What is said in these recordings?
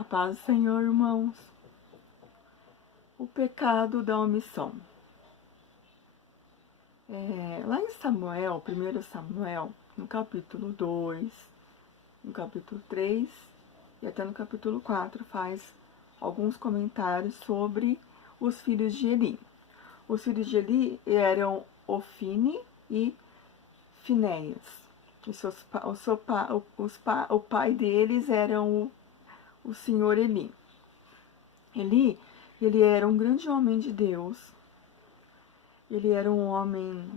A paz do Senhor, irmãos. O pecado da omissão. Lá em Samuel, 1 Samuel, no capítulo 2, no capítulo 3 e até no capítulo 4, faz alguns comentários sobre os filhos de Eli. Os filhos de Eli eram Ofni e Finéias. O pai deles era o senhor Eli. Eli, ele era um grande homem de Deus. Ele era um homem,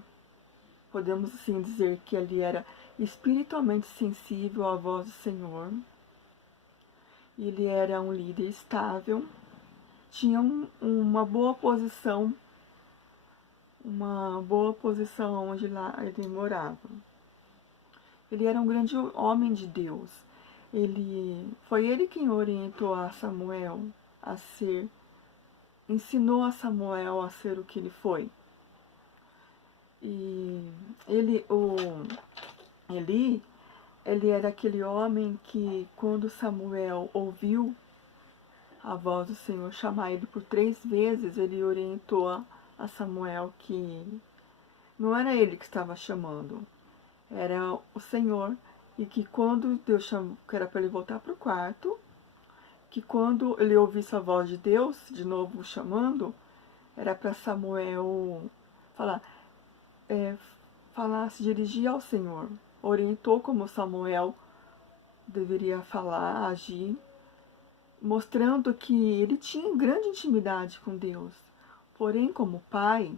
podemos assim dizer que ele era espiritualmente sensível à voz do Senhor. Ele era um líder estável, tinha uma boa posição onde lá ele morava. Ele era um grande homem de Deus. Foi ele quem orientou a Samuel a ser, ensinou a Samuel a ser o que ele foi. E Eli era aquele homem que, quando Samuel ouviu a voz do Senhor chamar ele por 3 vezes, ele orientou a Samuel que não era ele que estava chamando, era o Senhor, e que quando Deus chamou, que era para ele voltar para o quarto, que quando ele ouvisse a voz de Deus de novo chamando, era para Samuel se dirigir ao Senhor. Orientou como Samuel deveria falar, agir, mostrando que ele tinha grande intimidade com Deus. Porém, como pai,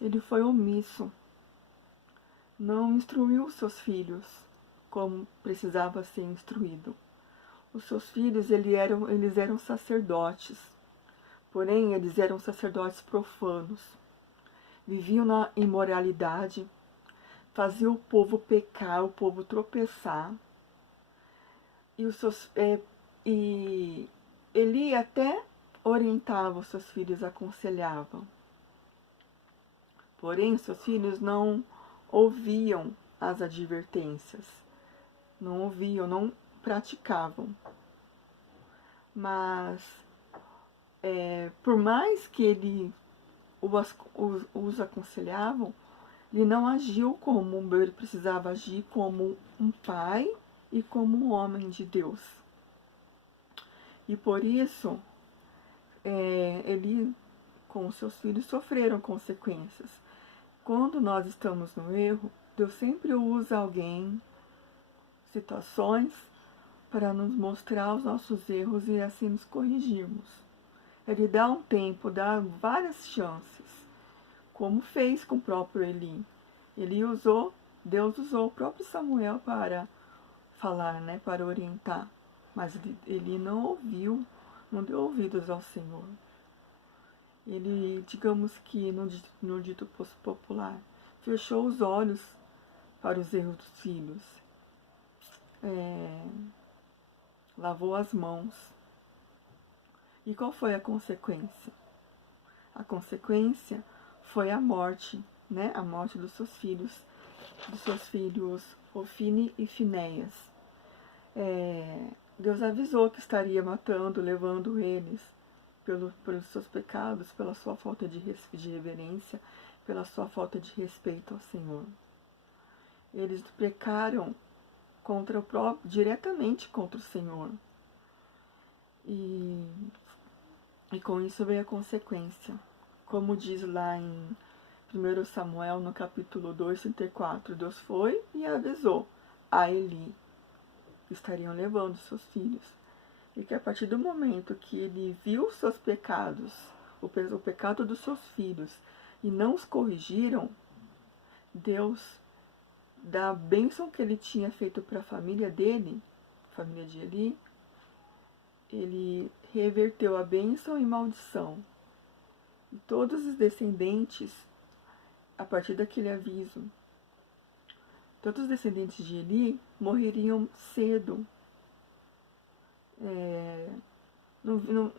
ele foi omisso. Não instruiu seus filhos como precisava ser instruído. Os seus filhos, eles eram sacerdotes. Porém, eles eram sacerdotes profanos. Viviam na imoralidade, faziam o povo pecar, o povo tropeçar. E Eli até orientava os seus filhos, aconselhava. Porém, os seus filhos não ouviam as advertências, não ouviam, não praticavam. Mas, por mais que ele os aconselhavam, ele não agiu como ele precisava agir, como um pai e como um homem de Deus. E por isso, ele com seus filhos sofreram consequências. Quando nós estamos no erro, Deus sempre usa alguém, situações, para nos mostrar os nossos erros e assim nos corrigirmos. Ele dá um tempo, dá várias chances, como fez com o próprio Eli. Deus usou o próprio Samuel para falar, para orientar. Mas ele não ouviu, não deu ouvidos ao Senhor. Ele, digamos que no dito popular, fechou os olhos para os erros dos filhos. Lavou as mãos. E qual foi a consequência? A consequência foi a morte, a morte dos seus filhos Ofni e Finéias. Deus avisou que estaria matando, levando eles pelos seus pecados, pela sua falta de reverência, pela sua falta de respeito ao Senhor. Eles pecaram diretamente contra o Senhor. E com isso veio a consequência. Como diz lá em 1 Samuel, no capítulo 2, 34, Deus foi e avisou a Eli que estariam levando seus filhos. E que a partir do momento que ele viu os seus pecados, o pecado dos seus filhos, e não os corrigiram, Deus, da bênção que ele tinha feito para a família dele, família de Eli, ele reverteu a bênção em maldição. E todos os descendentes, a partir daquele aviso, todos os descendentes de Eli morreriam cedo.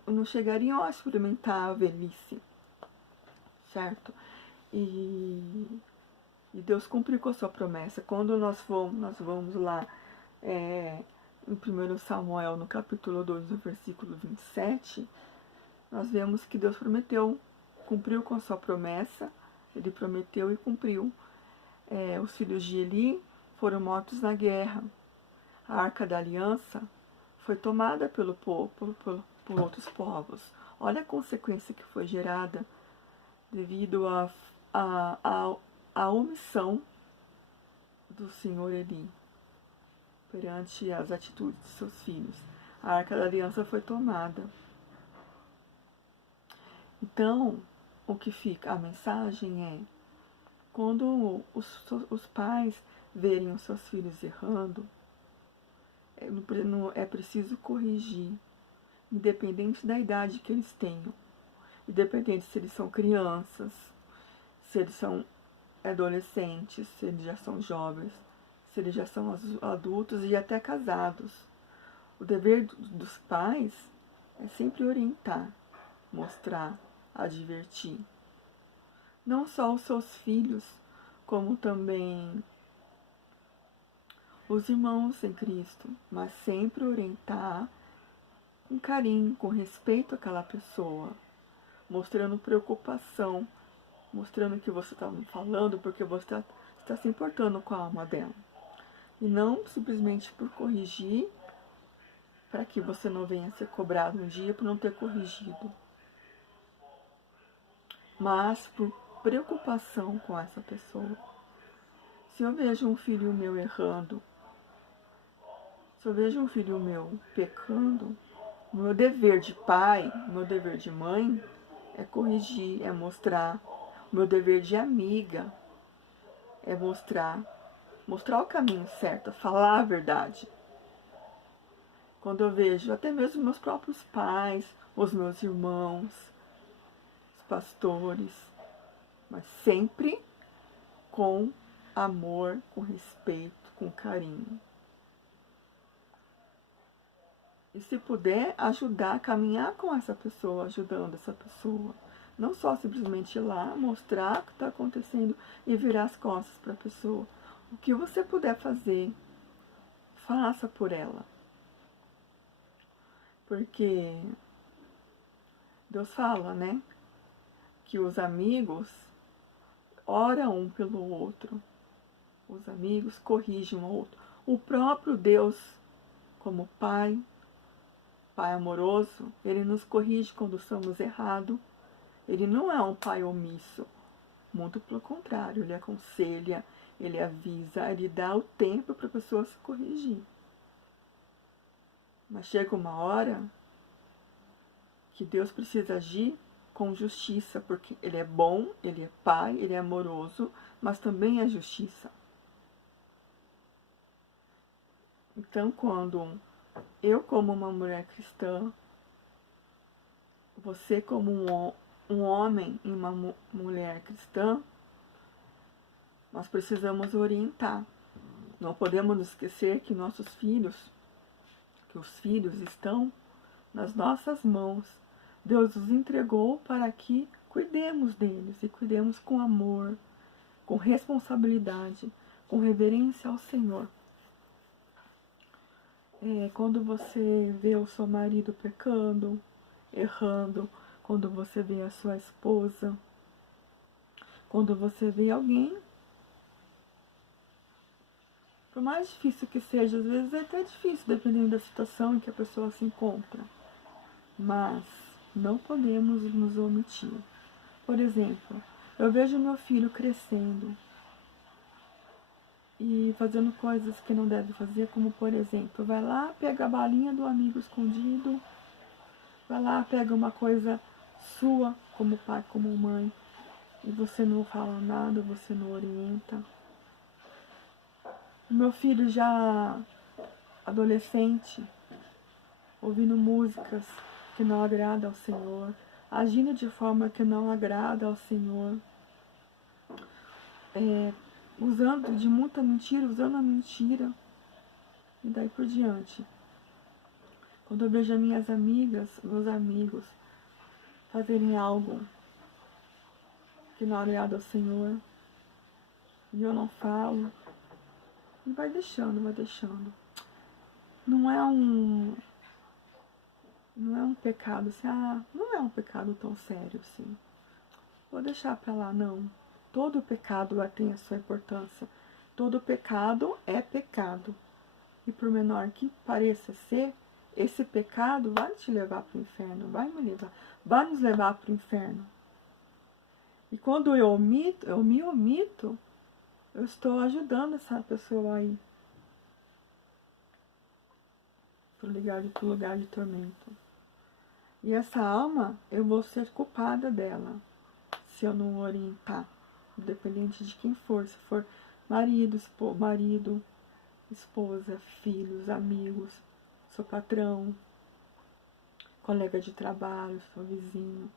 Não chegariam a experimentar a velhice, certo? E Deus cumpriu com a sua promessa. Quando nós vamos lá em 1 Samuel, no capítulo 2, no versículo 27, nós vemos que Deus prometeu, cumpriu com a sua promessa, ele prometeu e cumpriu. Os filhos de Eli foram mortos na guerra. A Arca da Aliança foi tomada por outros povos. Olha a consequência que foi gerada devido à omissão do Senhor Eli perante as atitudes de seus filhos. A Arca da Aliança foi tomada. Então, o que fica, a mensagem é, quando os pais verem os seus filhos errando, é preciso corrigir, independente da idade que eles tenham, independente se eles são crianças, se eles são adolescentes, se eles já são jovens, se eles já são adultos e até casados. O dever dos pais é sempre orientar, mostrar, advertir. Não só os seus filhos, como também os irmãos em Cristo, mas sempre orientar com carinho, com respeito àquela pessoa, mostrando preocupação, mostrando que você está falando porque você está se importando com a alma dela. E não simplesmente por corrigir, para que você não venha ser cobrado um dia por não ter corrigido, mas por preocupação com essa pessoa. Se eu vejo um filho meu errando, se eu vejo um filho meu pecando, o meu dever de pai, o meu dever de mãe é corrigir, é mostrar. O meu dever de amiga é mostrar o caminho certo, falar a verdade. Quando eu vejo até mesmo meus próprios pais, os meus irmãos, os pastores, mas sempre com amor, com respeito, com carinho. E se puder, ajudar a caminhar com essa pessoa, ajudando essa pessoa. Não só simplesmente ir lá, mostrar o que está acontecendo e virar as costas para a pessoa. O que você puder fazer, faça por ela. Porque Deus fala, né? Que os amigos oram um pelo outro. Os amigos corrigem um ao outro. O próprio Deus, como Pai amoroso, Ele nos corrige quando estamos errados. Ele não é um pai omisso. Muito pelo contrário, Ele aconselha, Ele avisa, Ele dá o tempo para a pessoa se corrigir. Mas chega uma hora que Deus precisa agir com justiça, porque Ele é bom, Ele é Pai, Ele é amoroso, mas também é justiça. Então, quando eu, como uma mulher cristã, você, como um homem e uma mulher cristã, nós precisamos orientar. Não podemos esquecer que nossos filhos, que os filhos estão nas nossas mãos. Deus os entregou para que cuidemos deles e cuidemos com amor, com responsabilidade, com reverência ao Senhor. Quando você vê o seu marido pecando, errando, quando você vê a sua esposa, quando você vê alguém, por mais difícil que seja, às vezes é até difícil, dependendo da situação em que a pessoa se encontra, mas não podemos nos omitir. Por exemplo, eu vejo meu filho crescendo e fazendo coisas que não deve fazer, como por exemplo, vai lá, pega a balinha do amigo escondido, vai lá, pega uma coisa sua, como pai, como mãe, e você não fala nada, você não orienta. O meu filho já adolescente, ouvindo músicas que não agradam ao Senhor, agindo de forma que não agrada ao Senhor, usando de muita mentira, usando a mentira, e daí por diante. Quando eu vejo as minhas amigas, meus amigos, fazerem algo que não agrada ao Senhor, e eu não falo, e vai deixando. não é um pecado assim, não é um pecado tão sério assim. Vou deixar pra lá, não. Todo pecado tem a sua importância. Todo pecado é pecado. E por menor que pareça ser, esse pecado vai te levar para o inferno, vai nos levar para o inferno. E quando eu me omito, eu estou ajudando essa pessoa aí pro lugar de tormento. E essa alma, eu vou ser culpada dela, se eu não orientar, independente de quem for, se for marido, esposa, filhos, amigos, seu patrão, colega de trabalho, seu vizinho,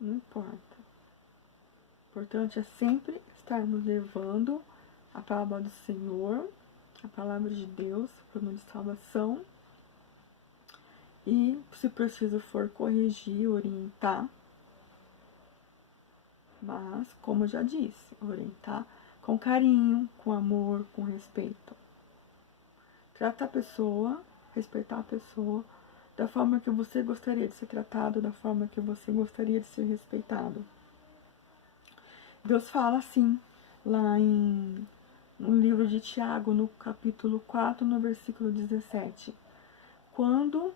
não importa. O importante é sempre estarmos levando a palavra do Senhor, a palavra de Deus, o plano de salvação, e se preciso for corrigir, orientar, mas, como eu já disse, orientar com carinho, com amor, com respeito. Tratar a pessoa, respeitar a pessoa, da forma que você gostaria de ser tratado, da forma que você gostaria de ser respeitado. Deus fala assim, lá no livro de Tiago, no capítulo 4, no versículo 17. Quando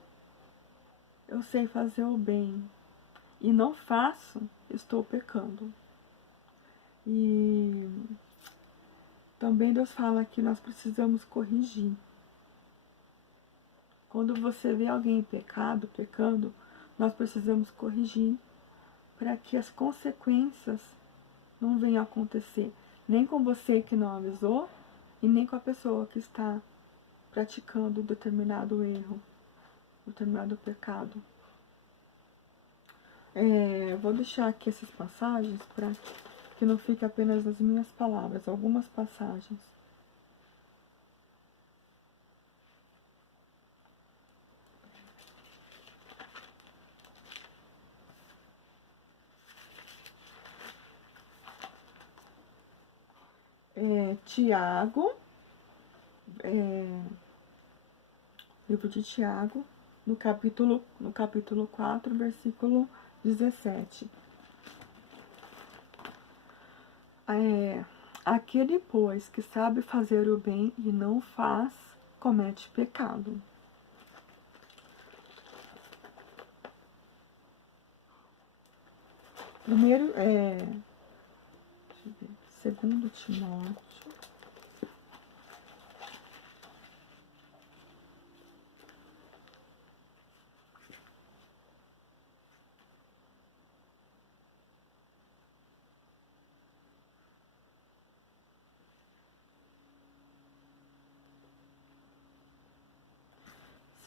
eu sei fazer o bem e não faço, estou pecando. E também Deus fala que nós precisamos corrigir. Quando você vê alguém pecando, nós precisamos corrigir para que as consequências não venham a acontecer, nem com você que não avisou e nem com a pessoa que está praticando determinado erro, determinado pecado. Vou deixar aqui essas passagens para que não fique apenas nas minhas palavras, algumas passagens. Tiago, livro de Tiago, no capítulo 4, versículo 17. Aquele, pois, que sabe fazer o bem e não faz, comete pecado. Primeiro, segundo Timóteo.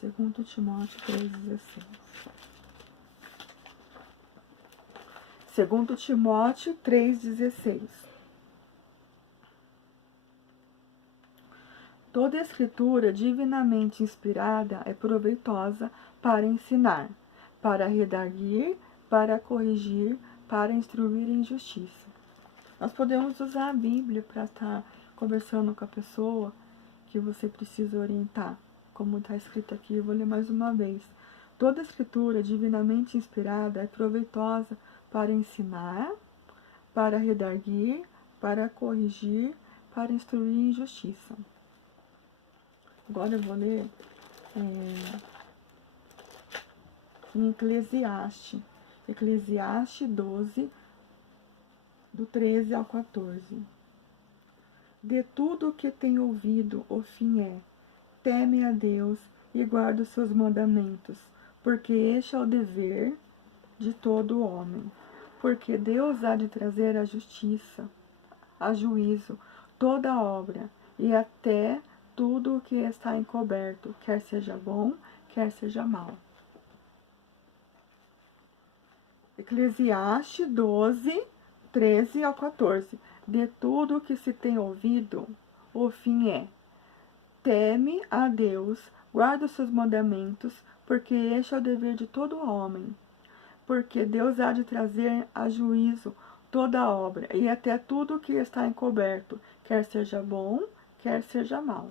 Segundo Timóteo 3,16. Segundo Timóteo 3,16. Toda a escritura divinamente inspirada é proveitosa para ensinar, para redarguir, para corrigir, para instruir em justiça. Nós podemos usar a Bíblia para estar conversando com a pessoa que você precisa orientar. Como está escrito aqui, eu vou ler mais uma vez. Toda a escritura divinamente inspirada é proveitosa para ensinar, para redarguir, para corrigir, para instruir em justiça. Agora eu vou ler em Eclesiastes. Eclesiastes 12, do 13 ao 14. De tudo o que tem ouvido, o fim é: teme a Deus e guarda os seus mandamentos, porque este é o dever de todo homem. Porque Deus há de trazer a justiça, a juízo, toda a obra, e até tudo o que está encoberto, quer seja bom, quer seja mal. Eclesiastes 12, 13 ao 14. De tudo o que se tem ouvido, o fim é: teme a Deus, guarda os seus mandamentos, porque este é o dever de todo homem. Porque Deus há de trazer a juízo toda a obra, e até tudo o que está encoberto, quer seja bom, quer seja mal.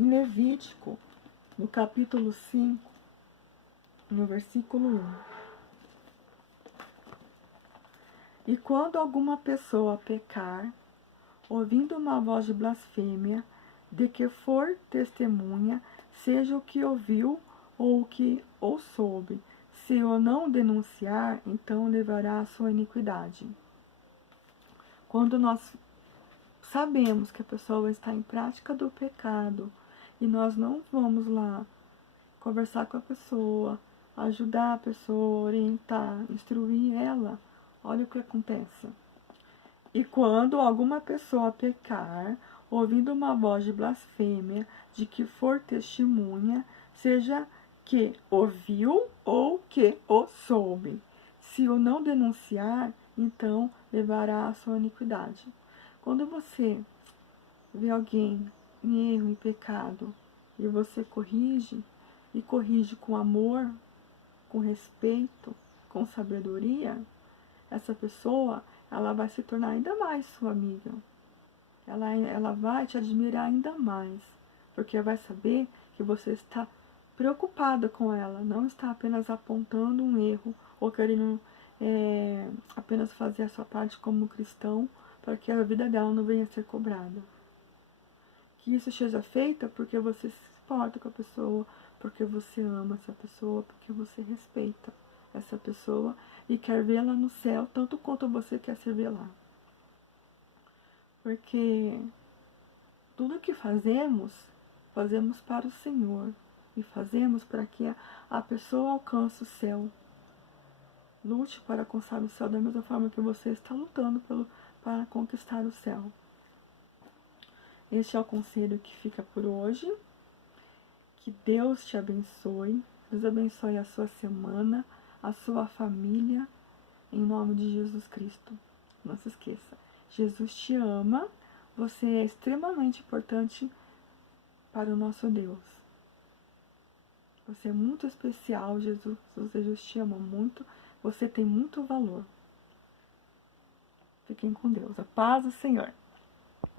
Em Levítico, no capítulo 5, no versículo 1. E quando alguma pessoa pecar, ouvindo uma voz de blasfêmia, de que for testemunha, seja o que ouviu ou o que ou soube, se o não denunciar, então levará a sua iniquidade. Quando nós sabemos que a pessoa está em prática do pecado e nós não vamos lá conversar com a pessoa, ajudar a pessoa, orientar, instruir ela, olha o que acontece. E quando alguma pessoa pecar, ouvindo uma voz de blasfêmia, de que for testemunha, seja que ouviu ou que o soube. Se o não denunciar, então levará a sua iniquidade. Quando você vê alguém em erro, em pecado, e você corrige, e corrige com amor, com respeito, com sabedoria, essa pessoa, ela vai se tornar ainda mais sua amiga. Ela vai te admirar ainda mais, porque vai saber que você está preocupada com ela, não está apenas apontando um erro ou querendo apenas fazer a sua parte como cristão para que a vida dela não venha a ser cobrada. Que isso seja feito porque você se importa com a pessoa, porque você ama essa pessoa, porque você respeita essa pessoa e quer vê-la no céu tanto quanto você quer se ver lá. Porque tudo que fazemos, fazemos para o Senhor e fazemos para que a pessoa alcance o céu. Lute para alcançar o céu da mesma forma que você está lutando para conquistar o céu. Este é o conselho que fica por hoje. Que Deus te abençoe. Deus abençoe a sua semana, a sua família, em nome de Jesus Cristo. Não se esqueça, Jesus te ama, você é extremamente importante para o nosso Deus. Você é muito especial, Jesus te ama muito, você tem muito valor. Fiquem com Deus. A paz do Senhor.